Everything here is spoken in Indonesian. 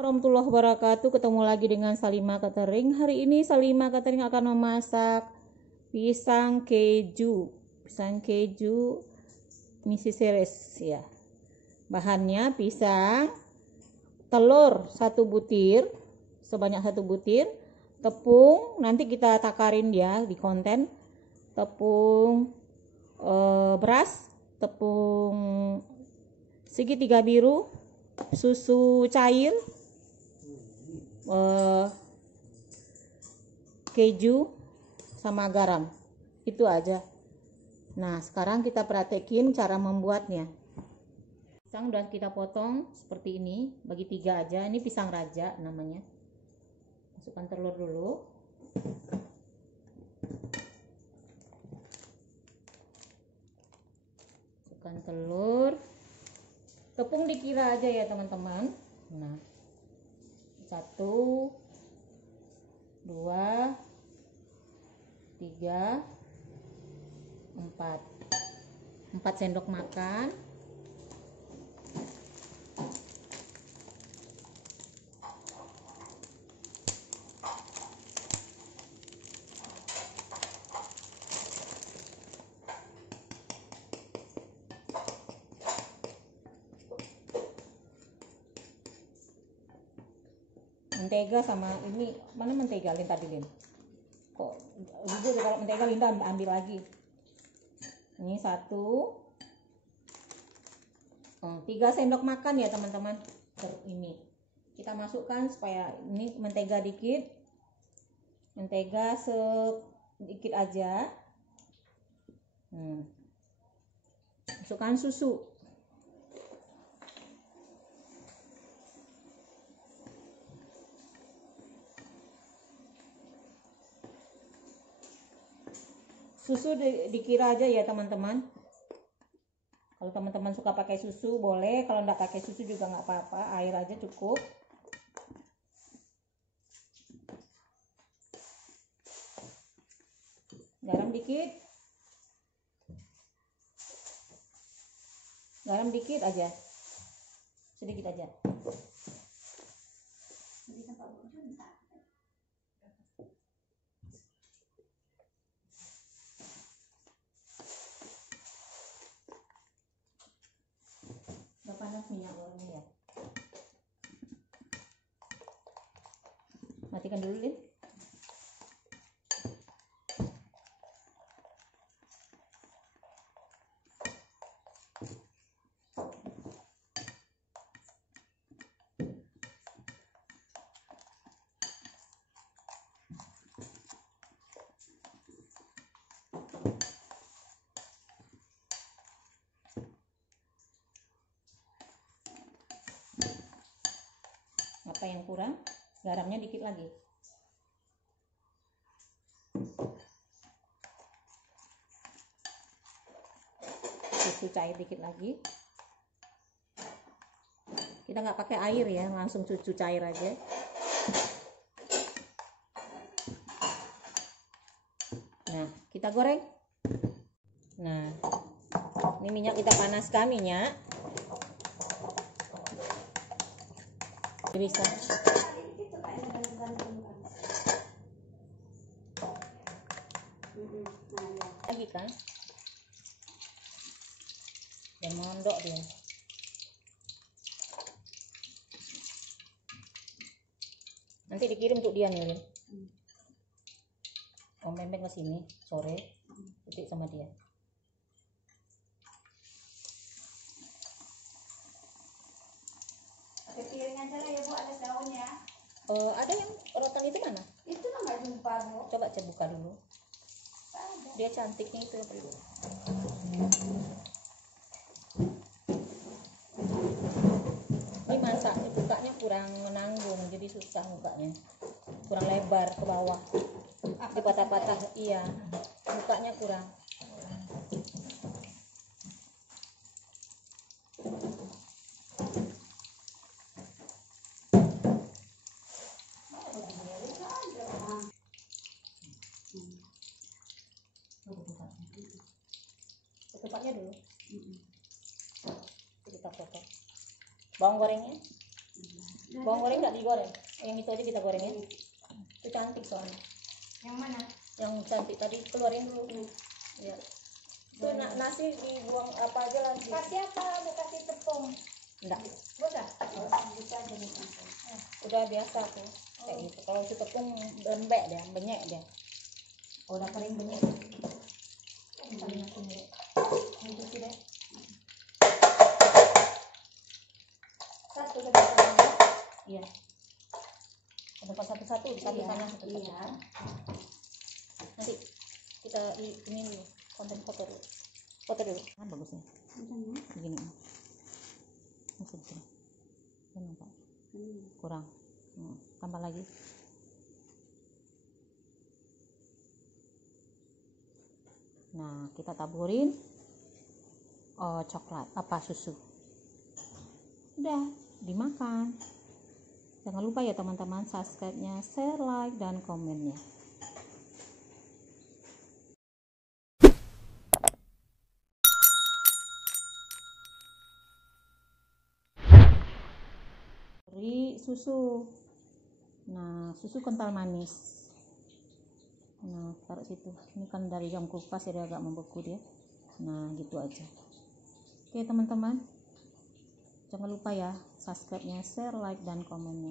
Warahmatullahi wabarakatuh. Ketemu lagi dengan Salima Catering. Hari ini Salima Catering akan memasak pisang keju. Pisang keju Mrs. Seres ya. Bahannya pisang, telur 1 butir, sebanyak 1 butir, tepung, nanti kita takarin ya di konten. Tepung beras, tepung segitiga biru, susu cair, keju sama garam. Itu aja. Nah, sekarang kita praktekin cara membuatnya. Pisang udah kita potong seperti ini, bagi 3 aja. Ini pisang raja namanya. Masukkan telur dulu. Masukkan telur. Tepung dikira aja ya teman-teman. Nah, 1, 2, 3, 4 sendok makan. Mentega sama ini, mana mentega Lin tadi Lin? Kok jujur kalau mentega Linda ambil lagi. Ini 1, 3 sendok makan ya teman-teman. Ini kita masukkan supaya ini mentega dikit, mentega sedikit aja. Masukkan susu. Susu dikira aja ya teman-teman. Kalau teman-teman suka pakai susu boleh, kalau enggak pakai susu juga nggak apa-apa, air aja cukup. Garam dikit. Garam dikit aja. Sedikit aja. Panas minyak gorengnya ya. Matikan dulu Lin. Apa yang kurang? Garamnya dikit lagi. Susu cair dikit lagi. Kita nggak pakai air ya, langsung susu cair aja. Nah, kita goreng. Nah, ini minyak kita panaskan minyak. Bisa lagi kan dan mondok dia. Nanti dikirim untuk dia nih Lin. Om Bembeng ke sini sore, titik sama dia. Piring aja lah ya Bu, ada daunnya. Ada yang rotan itu mana? Itu lah nggak jumpa Bu. Coba saya buka dulu. Ada. Dia cantiknya itu ya perlu. Ini masak, bukanya kurang menanggung, jadi susah bukanya. Kurang lebar ke bawah. Di patah-patah, iya. Bukanya kurang. Ketupatnya dulu. Kita potong. Bawang gorengnya? Bawang goreng nggak digoreng, yang itu aja kita goreng ya. Itu cantik soalnya. Yang mana? Yang cantik tadi keluarin dulu. Ya. Itu nasi dibuang apa aja lagi? Kasih apa? Mau kasih tepung? Enggak. Udah. Gitu aja nih. Udah biasa tuh. Kayak gitu. Kalau si tepung lembek dia, benyek dia. Udah kering benyek. Ini sih deh. Satu kedua. Iya. Ada satu-satu di satu sana satu. Iya. Nanti kita ini dulu konten foto dulu. Foto dulu. Kan bagusnya. Begini. Masih begini. Kan nampak. Kurang. Tambah lagi. Nah, kita taburin coklat susu. Udah dimakan. Jangan lupa ya teman-teman, subscribe-nya, share, like, dan komennya. Beri susu. Nah, susu kental manis. Nah, taruh situ. Ini kan dari jam kulkas jadi agak membeku dia. Nah, gitu aja. Oke teman-teman, jangan lupa ya subscribe-nya, share, like, dan komennya.